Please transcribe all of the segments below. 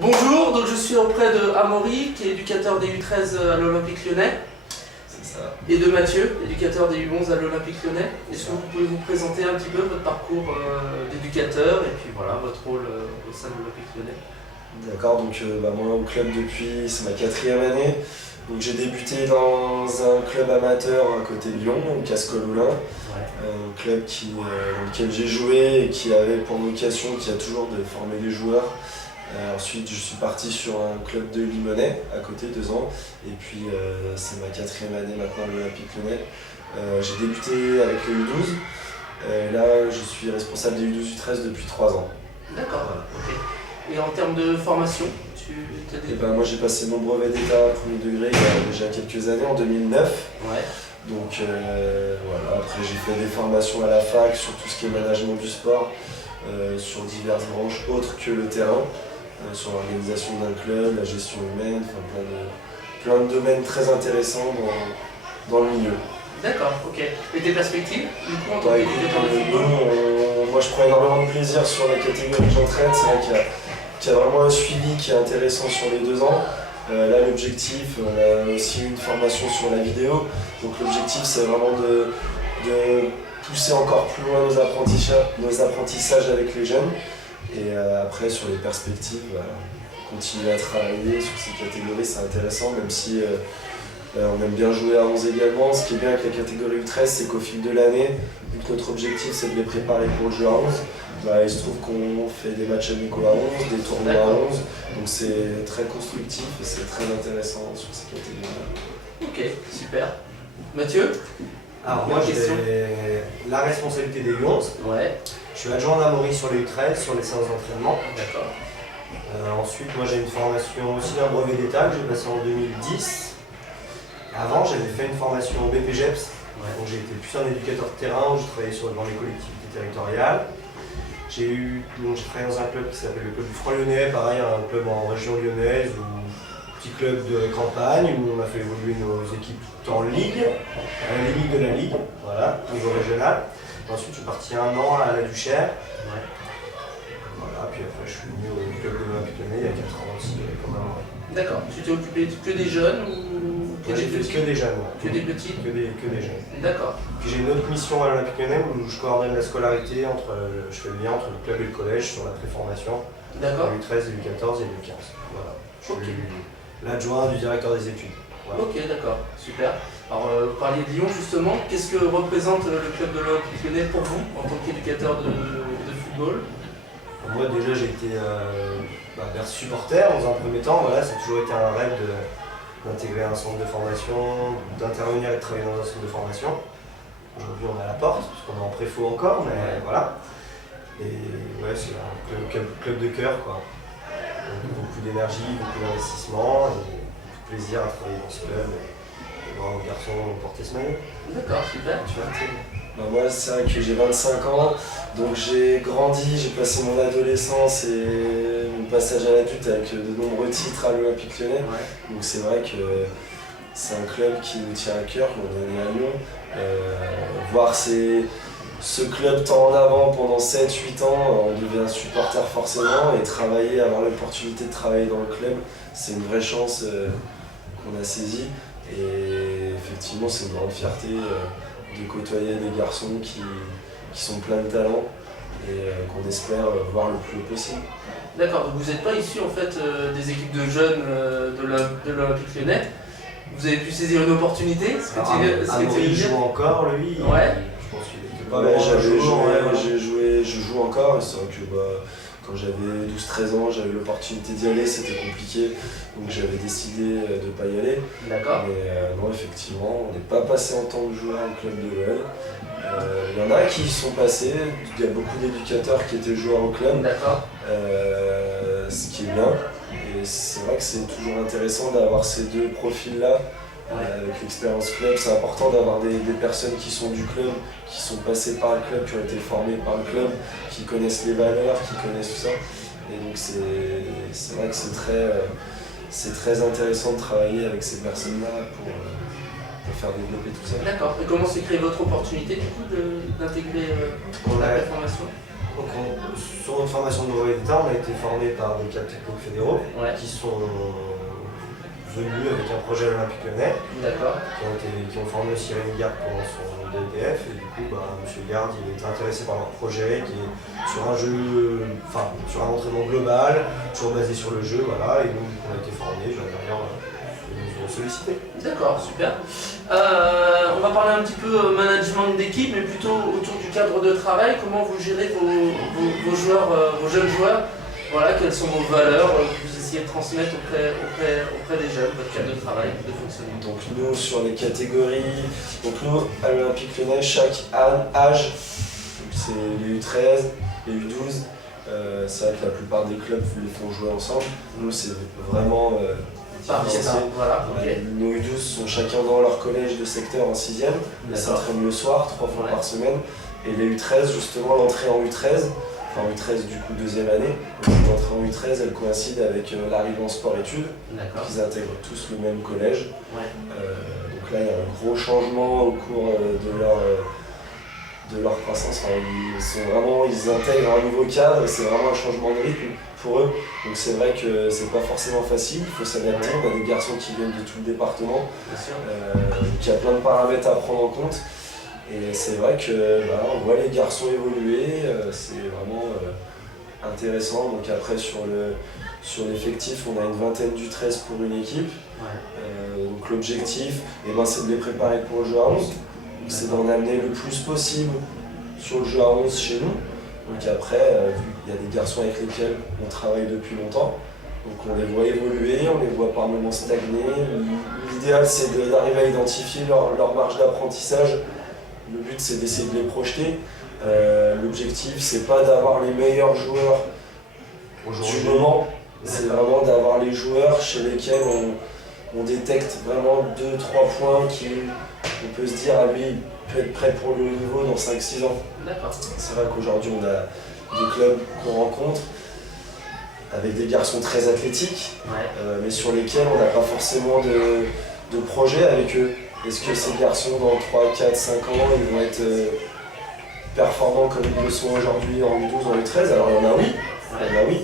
Bonjour, donc je suis auprès de Amaury, qui est éducateur des U13 à l'Olympique Lyonnais. C'est ça. Et de Mathieu, éducateur des U11 à l'Olympique Lyonnais. Est-ce que vous pouvez vous présenter un petit peu votre parcours d'éducateur et puis voilà, votre rôle au sein de l'Olympique Lyonnais? D'accord, donc moi au club depuis, c'est ma 4e année. Donc j'ai débuté dans un club amateur à côté de Lyon, au Cascol-Oulin. Ouais. Un club dans lequel j'ai joué et qui avait pour vocation, qui a toujours de former des joueurs. Ensuite je suis parti sur un club de Limonest à côté, 2 ans. Et puis c'est ma 4e année maintenant à l'Olympique Lyonnais. J'ai débuté avec le U12. Là je suis responsable des U12 U13 depuis 3 ans. D'accord, voilà. Ok. Et en termes de formation, tu as des... Moi j'ai passé mon brevet d'état premier degré il y a déjà quelques années, en 2009. Ouais. Donc voilà, après j'ai fait des formations à la fac sur tout ce qui est management du sport, sur diverses branches autres que le terrain, sur l'organisation d'un club, la gestion humaine, enfin plein de domaines très intéressants dans le milieu. D'accord, ok. Et tes perspectives, du coup, en tant qu'éducateur de football? Moi je prends énormément de plaisir sur la catégorie que j'entraîne, c'est vrai qu'il y a vraiment un suivi qui est intéressant sur les 2 ans. Là l'objectif, on a aussi une formation sur la vidéo, donc l'objectif c'est vraiment de pousser encore plus loin nos apprentissages avec les jeunes. Et après sur les perspectives, continuer à travailler sur ces catégories, c'est intéressant, même si on aime bien jouer à 11 également. Ce qui est bien avec la catégorie U13, c'est qu'au fil de l'année, vu que notre objectif c'est de les préparer pour le jeu à 11, il se trouve qu'on fait des matchs amicaux à 11, des tournois à 11, donc c'est très constructif et c'est très intéressant sur ces catégories-là. Ok, super. Mathieu? Alors moi j'ai la responsabilité des U11. Ouais. Je suis adjoint d'Amaury sur les U13, sur les séances d'entraînement. D'accord. Ensuite moi j'ai une formation aussi d'un brevet d'état que j'ai passé en 2010. Avant j'avais fait une formation BPGEPS, donc j'ai été plus un éducateur de terrain où j'ai travaillé dans les collectivités territoriales. J'ai travaillé dans un club qui s'appelle le club du Franc Lyonnais, pareil, un club en région lyonnaise, ou petit club de campagne où on a fait évoluer nos équipes tout en ligue, les ligues de la ligue, voilà, au niveau régional. Ensuite je suis parti 1 an à la Duchère. Ouais. Voilà, puis après je suis venu au club de l'Olympique Lyonnais il y a 4 ans aussi, quand même. D'accord. Tu t'es occupé que des jeunes ou que des petits? Que des jeunes. Que des petits? Que des jeunes. D'accord. Puis j'ai une autre mission à l'Olympique Lyonnais où je coordonne la scolarité, je fais le lien entre le club et le collège sur la préformation. D'accord. U13, U14 et U15. Voilà. Je suis l'adjoint du directeur des études. Voilà. Ok, d'accord, super. Alors, vous parliez de Lyon justement. Qu'est-ce que représente le club de l'Olympique Lyonnais pour vous en tant qu'éducateur de football? Moi déjà j'ai été vers supporter dans un premier temps, voilà, ça a toujours été un rêve d'intégrer un centre de formation, d'intervenir et de travailler dans un centre de formation. Aujourd'hui on est à la porte, parce qu'on est en préfo encore, mais voilà. Et ouais, c'est un club de cœur quoi. Donc, beaucoup d'énergie, beaucoup d'investissement et beaucoup de plaisir à travailler dans ce club et voir un garçon porter ce maillot. D'accord, super. Tu vois, Moi c'est vrai que j'ai 25 ans, donc j'ai grandi, j'ai passé mon adolescence et mon passage à l'adulte avec de nombreux titres à l'Olympique Lyonnais. Ouais. Donc c'est vrai que c'est un club qui nous tient à cœur, on est né à Lyon. Voir ce club tant en avant pendant 7-8 ans, on devient supporter forcément et avoir l'opportunité de travailler dans le club, c'est une vraie chance qu'on a saisie. Et effectivement c'est une grande fierté de côtoyer des garçons qui sont pleins de talent et qu'on espère voir le plus haut possible. D'accord, donc vous n'êtes pas issu en fait des équipes de jeunes de l'Olympique Lyonnais. Vous avez pu saisir une opportunité? Il joue encore lui. Ouais. Je pense qu'il était pas Je joue encore, et c'est vrai que quand j'avais 12-13 ans, j'avais l'opportunité d'y aller, c'était compliqué, donc j'avais décidé de ne pas y aller. D'accord. Mais non, effectivement, on n'est pas passé en tant que joueur au club de l'OL. Il y en a qui y sont passés, il y a beaucoup d'éducateurs qui étaient joueurs au club, D'accord. ce qui est bien. Et c'est vrai que c'est toujours intéressant d'avoir ces 2 profils-là. Avec l'expérience club, c'est important d'avoir des personnes qui sont du club, qui sont passées par le club, qui ont été formées par le club, qui connaissent les valeurs, qui connaissent tout ça. Et donc c'est vrai que c'est très intéressant de travailler avec ces personnes-là pour faire développer tout ça. D'accord. Et comment s'est créée votre opportunité du coup d'intégrer la formation? Donc, sur notre formation de brevet d'État, on a été formé par des cadres techniques fédéraux qui sont venus avec un projet à l'Olympique Lyonnais, qui ont formé aussi Rémi Garde pendant son DEPF, et du coup, M. Garde il était intéressé par leur projet qui est sur un jeu, sur un entraînement global, toujours basé sur le jeu, voilà, et nous, on a été formés, d'ailleurs, ils nous ont sollicités. D'accord, super. On va parler un petit peu management d'équipe, mais plutôt autour du cadre de travail. Comment vous gérez vos joueurs, vos jeunes joueurs? Voilà, quelles sont vos valeurs que vous essayez de transmettre auprès des jeunes, votre cadre de travail, de fonctionnement? Donc nous, sur les catégories, nous, à l'Olympique Lyonnais, chaque âge, c'est les U13, les U12, c'est vrai que la plupart des clubs les font jouer ensemble. Nous, c'est vraiment voilà, nos U12 sont chacun dans leur collège de secteur en 6e, ils s'entraînent le soir, 3 fois par semaine, et les U13, justement, l'entrée en U13, enfin U13 du coup deuxième année, l'entrée en U13 elle coïncide avec l'arrivée en sport-études, ils intègrent tous le même collège. Donc là il y a un gros changement au cours de leur croissance, ils intègrent un nouveau cadre et c'est vraiment un changement de rythme pour eux. Donc c'est vrai que c'est pas forcément facile, il faut s'adapter, on a des garçons qui viennent de tout le département, il y a plein de paramètres à prendre en compte. Et c'est vrai que on voit les garçons évoluer, c'est vraiment intéressant. Donc après sur l'effectif, on a une vingtaine du 13 pour une équipe. Donc l'objectif, c'est de les préparer pour le jeu à 11. C'est d'en amener le plus possible sur le jeu à 11 chez nous. Donc après, il y a des garçons avec lesquels on travaille depuis longtemps. Donc on les voit évoluer, on les voit par moments stagner. L'idéal c'est d'arriver à identifier leur marge d'apprentissage. Le but c'est d'essayer de les projeter. L'objectif c'est pas d'avoir les meilleurs joueurs du moment, c'est vraiment d'avoir les joueurs chez lesquels on détecte vraiment 2-3 points on peut se dire à lui il peut être prêt pour le haut niveau dans 5-6 ans. C'est vrai qu'aujourd'hui on a des clubs qu'on rencontre avec des garçons très athlétiques, mais sur lesquels on n'a pas forcément de projet avec eux. Est-ce que ces garçons dans 3, 4, 5 ans, ils vont être performants comme ils le sont aujourd'hui en U12, en U13? Alors il y en a oui,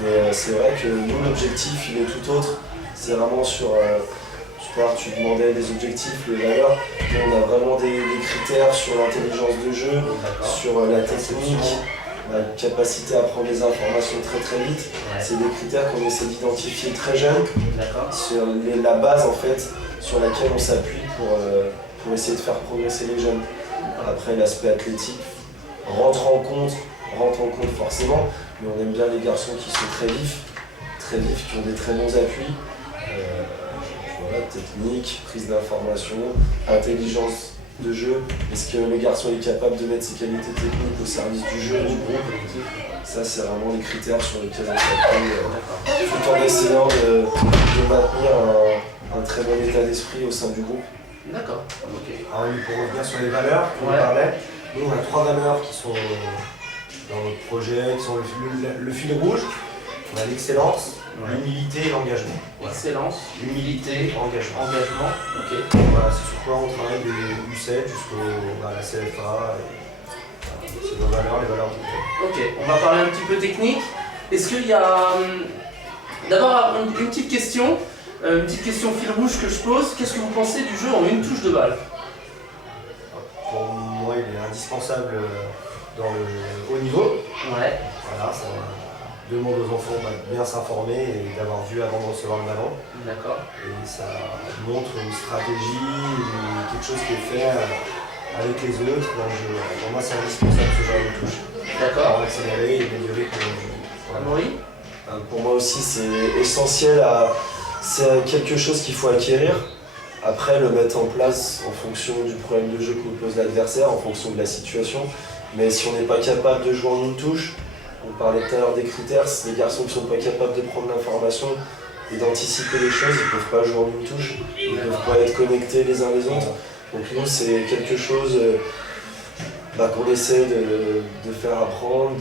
mais c'est vrai que nous l'objectif il est tout autre. C'est vraiment sur, tu demandais des objectifs, les valeurs, mais on a vraiment des critères sur l'intelligence de jeu, sur la technique, la capacité à prendre des informations très très vite. C'est des critères qu'on essaie d'identifier très jeunes, sur la base en fait sur laquelle on s'appuie pour essayer de faire progresser les jeunes. Après l'aspect athlétique rentre en compte forcément, mais on aime bien les garçons qui sont très vifs, qui ont des très bons appuis. Technique, prise d'information, intelligence de jeu. Est-ce que le garçon est capable de mettre ses qualités techniques au service du jeu, du groupe? Ça, c'est vraiment les critères sur lesquels on s'appuie, tout en essayant de maintenir un très bon état d'esprit au sein du groupe. D'accord, Alors pour revenir sur les valeurs qu'on parlait, nous on a 3 valeurs qui sont dans notre projet, qui sont le fil rouge. On a l'excellence, l'humilité et l'engagement. Excellence, humilité, engagement. Voilà, c'est sur quoi on travaille des U7 jusqu'à la CFA. C'est nos valeurs, les valeurs du club. Ok, on va parler un petit peu technique. Est-ce qu'il y a d'abord une petite question fil rouge que je pose. Qu'est-ce que vous pensez du jeu en une touche de balle? Pour moi, il est indispensable dans le haut niveau. Voilà, ça demande aux enfants de bien s'informer et d'avoir vu avant de recevoir le ballon. Et ça montre une stratégie, quelque chose qui est fait avec les autres dans le jeu. Pour moi, c'est indispensable ce genre de touche. Pour accélérer et améliorer le jeu. Amaury? Pour moi aussi, c'est essentiel. C'est quelque chose qu'il faut acquérir. Après, le mettre en place en fonction du problème de jeu que nous pose l'adversaire, en fonction de la situation. Mais si on n'est pas capable de jouer en une touche, on parlait tout à l'heure des critères, c'est des garçons qui ne sont pas capables de prendre l'information et d'anticiper les choses, ils ne peuvent pas jouer en une touche, ils ne peuvent pas être connectés les uns les autres. Donc nous, c'est quelque chose qu'on essaie de faire apprendre,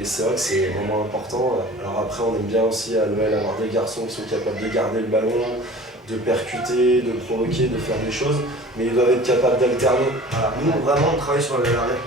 et c'est vrai que c'est vraiment important. Alors après, on aime bien aussi à l'OL avoir des garçons qui sont capables de garder le ballon, de percuter, de provoquer, de faire des choses, mais ils doivent être capables d'alterner. Voilà. Nous, vraiment, on travaille sur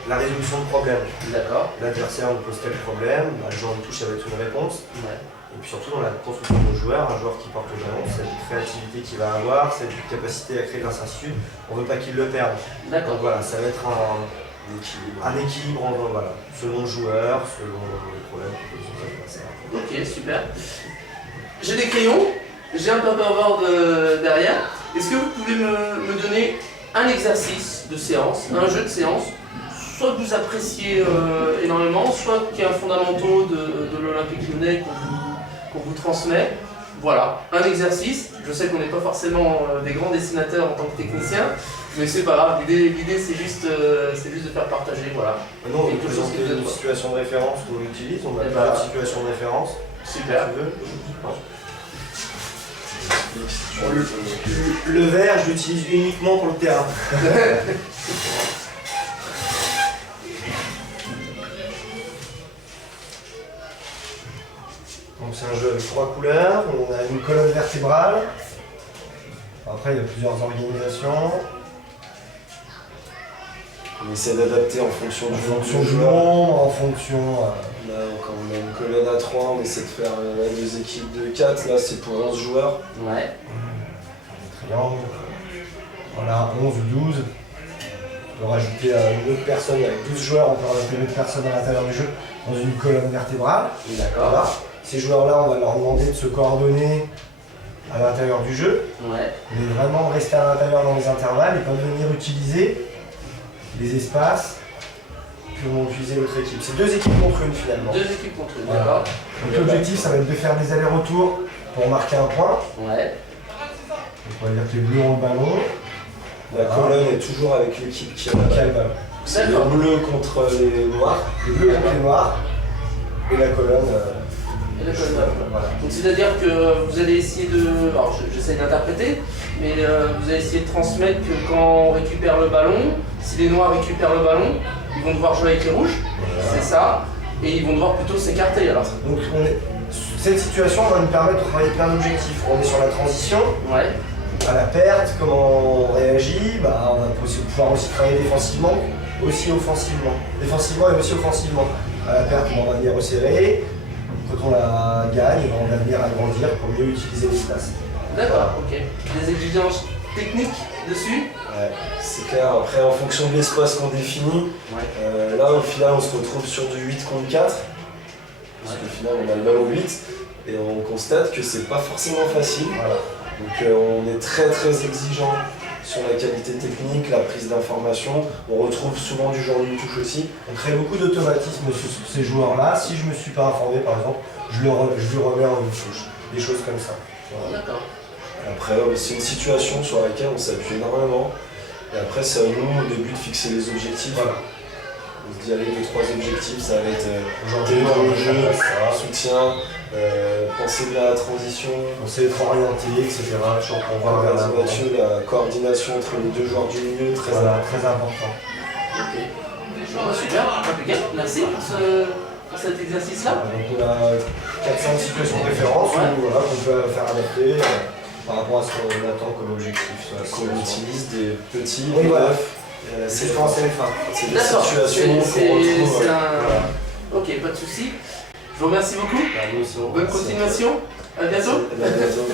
la résolution de problèmes. D'accord. L'adversaire nous pose tel problème, bah, le joueur nous touche avec une réponse. Ouais. Et puis surtout dans la construction de nos joueurs, un joueur qui porte le ballon, cette créativité qu'il va avoir, cette capacité à créer de l'incertitude, on ne veut pas qu'il le perde. D'accord. Donc voilà, ça va être un équilibre voilà, selon le joueur, selon les problèmes qu'il pose aux adversaires. Ok, super. J'ai des crayons, j'ai un paperboard derrière. Est-ce que vous pouvez me donner un exercice de séance, un jeu de séance, soit que vous appréciez énormément, soit qui est un fondamental de l'Olympique Lyonnais qu'on vous transmet? Voilà, un exercice. Je sais qu'on n'est pas forcément des grands dessinateurs en tant que technicien, mais c'est pas grave. L'idée c'est juste de faire partager. Voilà. Nous, on va Quelque chose qui présenter vous une aide. situation de référence qu'on utilise, on a Eh plusieurs ben, situations de référence. Super. Le vert, je l'utilise uniquement pour le terrain. Donc c'est un jeu avec 3 couleurs, on a une colonne vertébrale. Après il y a plusieurs organisations. On essaie d'adapter en fonction En fonction du nombre, en fonction... Là, quand on a une colonne à 3, on essaie de faire des équipes de 4. Là, c'est pour 11 joueurs. Ouais. triangle. Voilà, 11 ou 12. On peut rajouter une autre personne avec 12 joueurs, on peut rajouter une autre personne à l'intérieur du jeu dans une colonne vertébrale. D'accord. Voilà. Ces joueurs-là, on va leur demander de se coordonner à l'intérieur du jeu, Ouais. mais vraiment rester à l'intérieur dans les intervalles et pas venir utiliser les espaces que vont utiliser l'autre équipe. C'est 2 équipes contre une finalement. 2 équipes contre une, Voilà. d'accord. Donc l'objectif, ça va être de faire des allers-retours pour marquer un point. Ouais. Donc on va dire que les bleus ont le ballon. La colonne est toujours avec l'équipe qui a le Qui a ballon. le ballon. C'est les D'accord. bleus contre les noirs. Les bleus contre les noirs. Et la colonne. Et la colonne. Voilà. Donc c'est-à-dire que vous allez essayer de... Alors j'essaie d'interpréter, mais vous allez essayer de transmettre que quand on récupère le ballon, si les noirs récupèrent le ballon, ils vont devoir jouer avec les rouges, c'est ça, et ils vont devoir plutôt s'écarter alors. Donc cette situation va nous permettre de travailler plein d'objectifs. On est sur la transition, Ouais, à la perte, comment on réagit, bah, on va pouvoir aussi travailler défensivement, aussi offensivement. Défensivement et aussi offensivement. À la perte, on va venir resserrer. Quand on la gagne, on va venir agrandir pour mieux utiliser l'espace. d'accord, ok. Des exigences techniques dessus? Ouais, c'est clair. Après, en fonction de l'espace qu'on définit, Ouais. là, au final, on se retrouve sur du 8 contre 4. Parce qu'au final, on a le ballon 8 et on constate que c'est pas forcément facile. Voilà. Donc, on est très exigeant sur la qualité technique, la prise d'information. On retrouve souvent du genre d'une touche aussi. On crée beaucoup d'automatismes sur ces joueurs-là. Si je ne me suis pas informé, par exemple, je lui remets en une touche. Des choses comme ça. Voilà. D'accord. Après, c'est une situation sur laquelle on s'appuie énormément. Et après, c'est à nous, au début, de fixer les objectifs. Voilà. On se dit, allez, 2-3 objectifs, ça va être Aujourd'hui, dans le on jeu, va faire ça. soutien, penser bien à la transition, On sait être orienté, etc. On va vers l'avant. la coordination entre les 2 joueurs du milieu, très Voilà, important. très important. Ok. Bon, bah, super, impeccable. Merci pour cet exercice-là. Donc on a 400 situations de référence Ouais. où, voilà, qu'on peut faire adapter par rapport à ce qu'on attend comme objectif. Sur la Qu'on situation. utilise des petits, Oui, des voilà. neufs, et la C'est en CFA. C'est des D'accord. situations qu'on C'est retrouve. un... Ok, pas de souci. Je vous remercie beaucoup. Bah, nous aussi, on Bonne va- continuation. À bientôt. À bientôt.